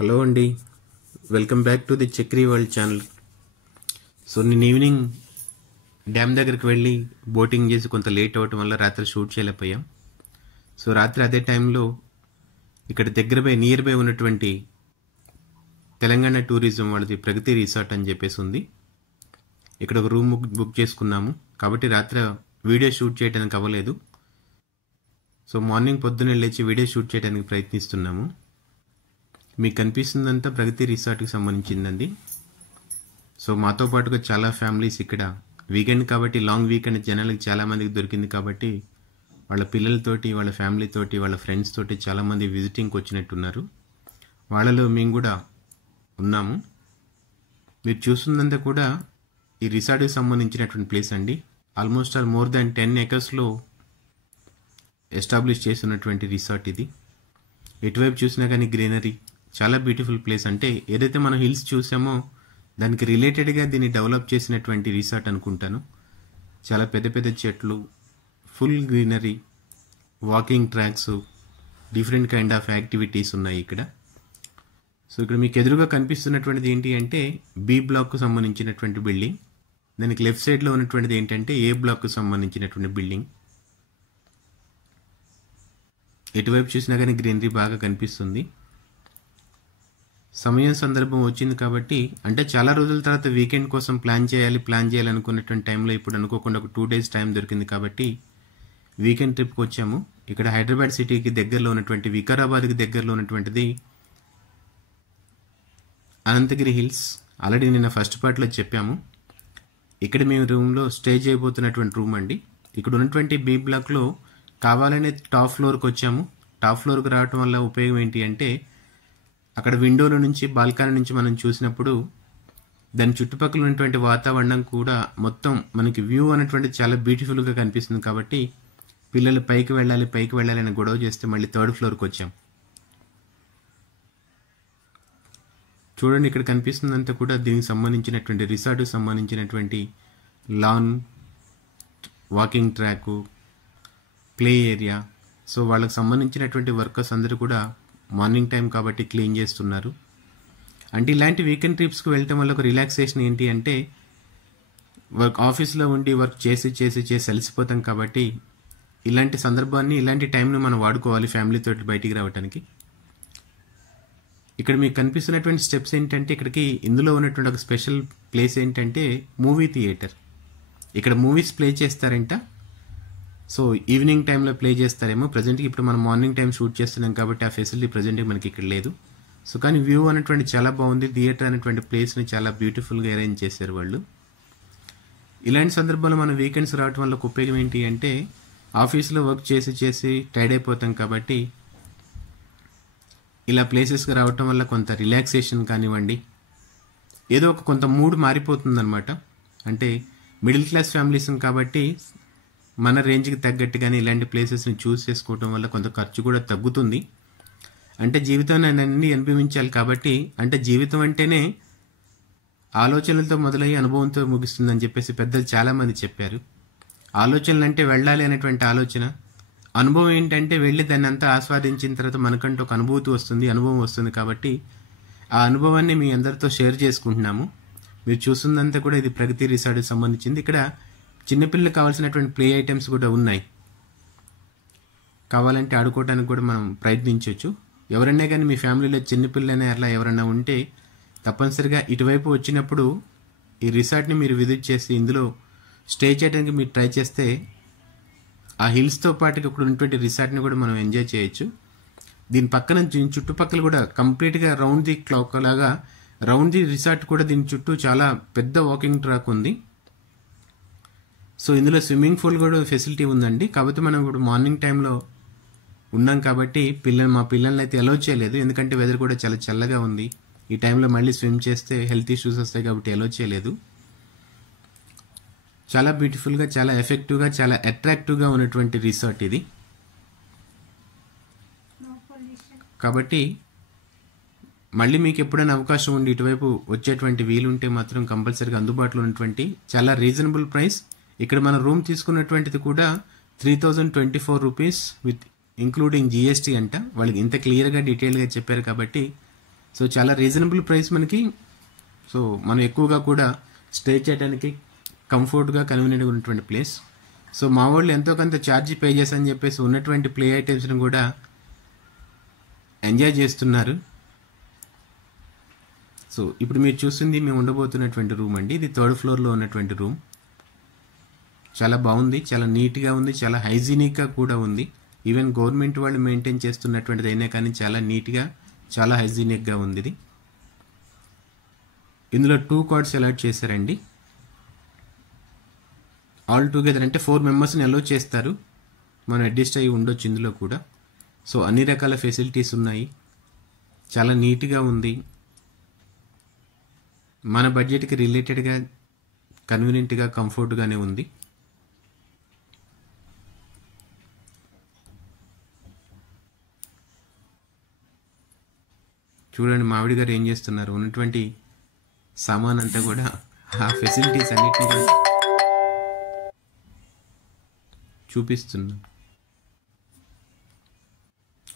Hello అండి, welcome back to the Chakri world channel. So నేను evening dam దగ్గరికి వెళ్ళి బోటింగ్ చేసి కొంత లేట్ అవ్వటం వల్ల రాత్రి షూట్ చేయలేకపోయాం. సో రాత్రి అదే టైంలో ఇక్కడ నియర్ బై ఉన్నటువంటి తెలంగాణ టూరిజం వాళ్ళది ప్రగతి రిసార్ట్ అని చెప్పేసి ఉంది. ఇక్కడ ఒక రూమ్ బుక్ చేసుకున్నాము కాబట్టి రాత్రి వీడియో షూట్ చేయడానికి అవ్వలేదు. సో మార్నింగ్ పొద్దున్నే లేచి వీడియో షూట్ చేయడానికి ప్రయత్నిస్తున్నాము. మీకు కనిపిస్తుందంతా ప్రగతి రిసార్ట్కి సంబంధించిందండి. సో మాతో పాటుగా చాలా ఫ్యామిలీస్ ఇక్కడ వీకెండ్ కాబట్టి లాంగ్ వీకెండ్ జనాలకి చాలామందికి దొరికింది కాబట్టి వాళ్ళ పిల్లలతోటి, వాళ్ళ ఫ్యామిలీతోటి, వాళ్ళ ఫ్రెండ్స్ తోటి చాలామంది విజిటింగ్కి వచ్చినట్టున్నారు. వాళ్ళలో మేము కూడా ఉన్నాము. మీరు చూస్తుందంతా కూడా ఈ రిసార్ట్కి సంబంధించినటువంటి ప్లేస్ అండి. Almost more than 10 acres establish చేసినటువంటి రిసార్ట్ ఇది. ఎటువైపు చూసినా కానీ గ్రీనరీ, చాలా బ్యూటిఫుల్ ప్లేస్. అంటే ఏదైతే మనం హిల్స్ చూసామో దానికి రిలేటెడ్గా దీన్ని డెవలప్ చేసినటువంటి రిసార్ట్ అనుకుంటాను. చాలా పెద్ద పెద్ద చెట్లు, full greenery, walking tracks, different kind of activities ఉన్నాయి ఇక్కడ. సో ఇక్కడ మీకు ఎదురుగా కనిపిస్తున్నటువంటిది ఏంటి అంటే బి బ్లాక్కు సంబంధించినటువంటి బిల్డింగ్. దానికి లెఫ్ట్ సైడ్లో ఉన్నటువంటిది ఏంటంటే ఏ బ్లాక్కు సంబంధించినటువంటి బిల్డింగ్. ఎటువైపు చూసినా కానీ గ్రీనరీ బాగా కనిపిస్తుంది. సమయం సందర్భం వచ్చింది కాబట్టి, అంటే చాలా రోజుల తర్వాత వీకెండ్ కోసం ప్లాన్ చేయాలనుకున్నటువంటి టైంలో ఇప్పుడు అనుకోకుండా ఒక 2 days టైం దొరికింది కాబట్టి వీకెండ్ ట్రిప్కి వచ్చాము. ఇక్కడ హైదరాబాద్ సిటీకి దగ్గరలో ఉన్నటువంటి, వికారాబాద్కి దగ్గరలో ఉన్నటువంటిది అనంతగిరి హిల్స్. ఆల్రెడీ నిన్న ఫస్ట్ పార్ట్లో చెప్పాము. ఇక్కడ మేము రూమ్లో స్టే చేయబోతున్నటువంటి రూమ్ అండి. ఇక్కడ ఉన్నటువంటి బి బ్లాక్లో కావాలనే టాప్ ఫ్లోర్కి వచ్చాము. టాప్ ఫ్లోర్కి రావటం వల్ల ఉపయోగం ఏంటి అంటే అక్కడ విండోల నుంచి, బాల్కనీ నుంచి మనం చూసినప్పుడు దాని చుట్టుపక్కల ఉన్నటువంటి వాతావరణం కూడా మొత్తం మనకి వ్యూ అనేటువంటి చాలా బ్యూటిఫుల్గా కనిపిస్తుంది. కాబట్టి పిల్లలు పైకి వెళ్ళాలి అని గొడవ చేస్తే మళ్ళీ 3rd floorకి వచ్చాం. చూడండి, ఇక్కడ కనిపిస్తుందంతా కూడా దీనికి సంబంధించినటువంటి రిసార్ట్కి సంబంధించినటువంటి lawn, walking track, play area. So వాళ్ళకి సంబంధించినటువంటి వర్కర్స్ అందరూ కూడా మార్నింగ్ టైం కాబట్టి క్లీన్ చేస్తున్నారు. అంటే ఇలాంటి వీకెండ్ ట్రిప్స్కి వెళ్ళటం వల్ల ఒక రిలాక్సేషన్ ఏంటి అంటే ఆఫీస్లో ఉండి వర్క్ చేసి అలసిపోతాం కాబట్టి ఇలాంటి సందర్భాన్ని, ఇలాంటి టైంను మనం వాడుకోవాలి ఫ్యామిలీతో బయటికి రావడానికి. ఇక్కడ మీకు కనిపిస్తున్నటువంటి స్టెప్స్ ఏంటంటే ఇందులో ఉన్నటువంటి ఒక స్పెషల్ ప్లేస్ ఏంటంటే మూవీ థియేటర్. ఇక్కడ మూవీస్ ప్లే చేస్తారంట. సో ఈవినింగ్ టైంలో ప్లే చేస్తారేమో. ప్రజెంట్కి ఇప్పుడు మనం మార్నింగ్ టైం షూట్ చేస్తున్నాం కాబట్టి ఆ ఫెసిలిటీ ప్రజెంట్గా మనకి ఇక్కడ లేదు. సో కానీ వ్యూ అనేటువంటి చాలా బాగుంది. థియేటర్ అనేటువంటి ప్లేస్ని చాలా బ్యూటిఫుల్గా అరేంజ్ చేశారు వాళ్ళు. ఇలాంటి సందర్భంలో మనం వీకెండ్స్ రావడం వల్ల ఉపయోగం ఏంటి అంటే ఆఫీస్లో వర్క్ చేసి టైర్డ్ అయిపోతాం కాబట్టి ఇలా ప్లేసెస్కి రావటం వల్ల కొంత రిలాక్సేషన్ కానివ్వండి, ఏదో ఒక కొంత మూడ్ మారిపోతుందన్నమాట. అంటే మిడిల్ క్లాస్ ఫ్యామిలీస్ కాబట్టి మన రేంజ్కి తగ్గట్టుగానే ఇలాంటి ప్లేసెస్ని చూస్ చేసుకోవటం వల్ల కొంత ఖర్చు కూడా తగ్గుతుంది. అంటే జీవితాన్ని అన్ని అనుభవించాలి కాబట్టి, అంటే జీవితం అంటేనే ఆలోచనలతో మొదలయ్యి అనుభవంతో ముగిస్తుందని చెప్పేసి పెద్దలు చాలామంది చెప్పారు. ఆలోచనలు అంటే వెళ్ళాలి అనేటువంటి ఆలోచన, అనుభవం ఏంటంటే వెళ్ళి దాన్ని అంతా ఆస్వాదించిన తర్వాత మనకంటూ ఒక అనుభవం వస్తుంది. కాబట్టి ఆ అనుభవాన్ని మీ అందరితో షేర్ చేసుకుంటున్నాము. మీరు చూస్తుందంతా కూడా ఇది ప్రగతి రిసార్ట్కి సంబంధించింది. ఇక్కడ చిన్నపిల్లలకు కావాల్సినటువంటి ప్లే ఐటమ్స్ కూడా ఉన్నాయి. కావాలంటే ఆడుకోవడానికి కూడా మనం ప్రయత్నించవచ్చు. ఎవరైనా కానీ మీ ఫ్యామిలీలో చిన్నపిల్లలైనా అట్లా ఎవరైనా ఉంటే తప్పనిసరిగా ఇటువైపు వచ్చినప్పుడు ఈ రిసార్ట్ని మీరు విజిట్ చేసి ఇందులో స్టే చేయడానికి మీరు ట్రై చేస్తే ఆ హిల్స్తో పాటు ఇక్కడ ఉన్నటువంటి రిసార్ట్ని కూడా మనం ఎంజాయ్ చేయొచ్చు. దీని పక్కన చుట్టుపక్కల కూడా కంప్లీట్గా రౌండ్ ది క్లాక్ లాగా రౌండ్ ది రిసార్ట్ కూడా దీని చుట్టూ చాలా పెద్ద వాకింగ్ ట్రాక్ ఉంది. సో ఇందులో స్విమ్మింగ్ పూల్ కూడా ఫెసిలిటీ ఉందండి. కాకపోతే మనం ఇప్పుడు మార్నింగ్ టైంలో ఉన్నాం కాబట్టి మా పిల్లల్ని అయితే అలౌ చేయలేదు. ఎందుకంటే వెదర్ కూడా చాలా చల్లగా ఉంది. ఈ టైంలో మళ్ళీ స్విమ్ చేస్తే హెల్త్ ఇష్యూస్ వస్తాయి కాబట్టి అలౌ చేయలేదు. చాలా బ్యూటిఫుల్గా, చాలా ఎఫెక్టివ్గా, చాలా అట్రాక్టివ్గా ఉన్నటువంటి రిసార్ట్ ఇది. కాబట్టి మళ్ళీ మీకు ఎప్పుడైనా అవకాశం ఉండి ఇటువైపు వచ్చేటువంటి వీలుంటే మాత్రం కంపల్సరీగా అందుబాటులో ఉన్నటువంటి చాలా రీజనబుల్ ప్రైస్. ఇక్కడ మన రూమ్ తీసుకున్నటువంటిది కూడా 3024 రూపీస్ విత్ ఇంక్లూడింగ్ GST అంట. వాళ్ళకి ఇంత క్లియర్గా డీటెయిల్గా చెప్పారు కాబట్టి సో చాలా రీజనబుల్ ప్రైస్ మనకి. సో మనం ఎక్కువగా కూడా స్టే చేయడానికి కంఫర్ట్గా కన్వీనియంట్గా ఉన్నటువంటి ప్లేస్. సో మా వాళ్ళు ఎంతో కొంత ఛార్జ్ పే చేసని చెప్పేసి ఉన్నటువంటి ప్లే ఐటమ్స్ని కూడా ఎంజాయ్ చేస్తున్నారు. సో ఇప్పుడు మీరు చూస్తుంది మేము ఉండబోతున్నటువంటి రూమ్ అండి. ఇది 3rd ఫ్లోర్లో ఉన్నటువంటి రూమ్. చాలా బాగుంది, చాలా నీట్గా ఉంది, చాలా హైజీనిక్గా కూడా ఉంది. ఈవెన్ గవర్నమెంట్ వాళ్ళు మెయింటైన్ చేస్తున్నటువంటిది అయినా కానీ చాలా నీట్గా, చాలా హైజీనిక్గా ఉంది ఇది. ఇందులో 2 కార్డ్స్ అలాట్ చేశారండి. ఆల్ టుగెదర్ అంటే 4 మెంబర్స్ని అలో చేస్తారు. మనం అడ్జస్ట్ అయ్యి ఉండొచ్చు ఇందులో కూడా. సో అన్ని రకాల ఫెసిలిటీస్ ఉన్నాయి, చాలా నీట్గా ఉంది, మన బడ్జెట్కి రిలేటెడ్గా కన్వీనియంట్గా కంఫర్ట్గానే ఉంది. చూడండి మావిడి గారు ఏం చేస్తున్నారు. ఉన్నటువంటి సామాన్ అంతా కూడా ఆ ఫెసిలిటీస్ అన్నిటిని కూడా చూపిస్తున్నారు.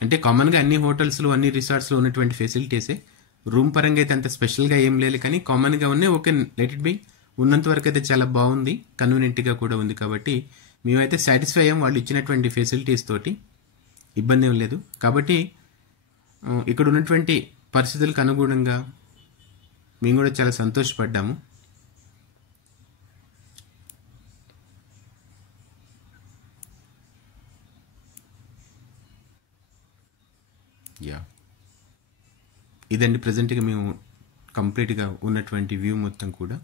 అంటే కామన్గా అన్ని హోటల్స్లో అన్ని రిసార్ట్స్లో ఉన్నటువంటి ఫెసిలిటీసే. రూమ్ పరంగా అయితే అంత స్పెషల్గా ఏం లేదు, కానీ కామన్గా ఉన్నాయి. Okay, let it be. ఉన్నంత వరకు అయితే చాలా బాగుంది, కన్వీనియంట్గా కూడా ఉంది. కాబట్టి మేమైతే సాటిస్ఫై అయ్యాం వాళ్ళు ఇచ్చినటువంటి ఫెసిలిటీస్ తోటి, ఇబ్బంది ఏం లేదు. కాబట్టి ఇక్కడ ఉన్నటువంటి పరిస్థితులకు అనుగుణంగా మేము కూడా చాలా సంతోషపడ్డాము. ఇదండి ప్రజెంట్గా మేము కంప్లీట్గా ఉన్నటువంటి వ్యూ మొత్తం కూడా.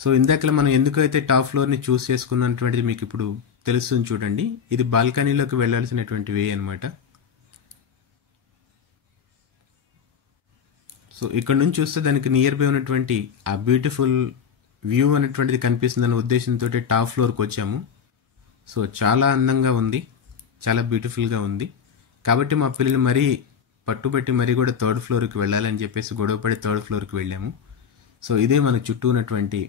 సో ఇందాకలా మనం ఎందుకైతే టాప్ ఫ్లోర్ని చూస్ చేసుకున్నటువంటిది మీకు ఇప్పుడు తెలుస్తుంది. చూడండి, ఇది బాల్కనీలోకి వెళ్ళాల్సినటువంటి వే అనమాట. సో ఇక్కడ నుంచి చూస్తే దానికి నియర్ బై ఉన్నటువంటి ఆ బ్యూటిఫుల్ వ్యూ అనేటువంటిది కనిపిస్తుందన్న ఉద్దేశంతో టాప్ ఫ్లోర్కి వచ్చాము. సో చాలా అందంగా ఉంది, చాలా బ్యూటిఫుల్గా ఉంది. కాబట్టి మా పిల్లలు మరీ పట్టుబట్టి మరీ కూడా 3rd ఫ్లోర్కి వెళ్ళాలని చెప్పేసి గొడవపడి 3rd ఫ్లోర్కి వెళ్ళాము. సో ఇదే మన చుట్టూ ఉన్నటువంటి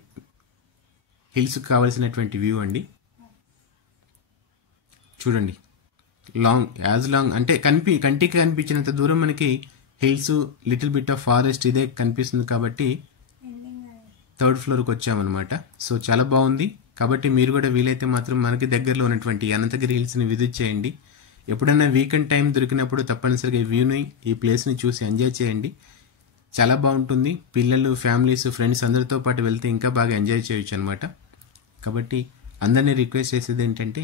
హిల్స్కి కావాల్సినటువంటి వ్యూ అండి. చూడండి, యాజ్ లాంగ్ అంటే కంటికి కనిపించినంత దూరం మనకి hills, little bit of forest ఇదే కనిపిస్తుంది. కాబట్టి 3rd ఫ్లోర్కి వచ్చామన్నమాట. సో చాలా బాగుంది. కాబట్టి మీరు కూడా వీలైతే మాత్రం మనకి దగ్గరలో ఉన్నటువంటి అనంతగిరి హిల్స్ని విజిట్ చేయండి. ఎప్పుడైనా వీకెండ్ టైం దొరికినప్పుడు తప్పనిసరిగా ఈ వ్యూని, ఈ ప్లేస్ని చూసి ఎంజాయ్ చేయండి. చాలా బాగుంటుంది. పిల్లలు, ఫ్యామిలీస్, ఫ్రెండ్స్ అందరితో పాటు వెళ్తే ఇంకా బాగా ఎంజాయ్ చేయొచ్చు అనమాట. కాబట్టి అందరినీ రిక్వెస్ట్ చేసేది ఏంటంటే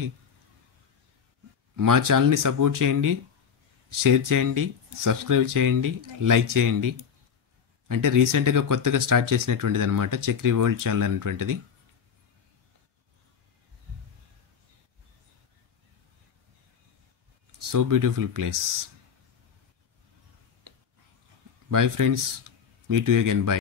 మా ఛానల్ని సపోర్ట్ చేయండి, షేర్ చేయండి, సబ్స్క్రైబ్ చేయండి, లైక్ చేయండి. అంటే రీసెంట్గా కొత్తగా స్టార్ట్ చేసినటువంటిది అనమాట చక్రి వరల్డ్ ఛానల్ అనేటువంటిది. So beautiful place. Bye friends, meet you again. Bye.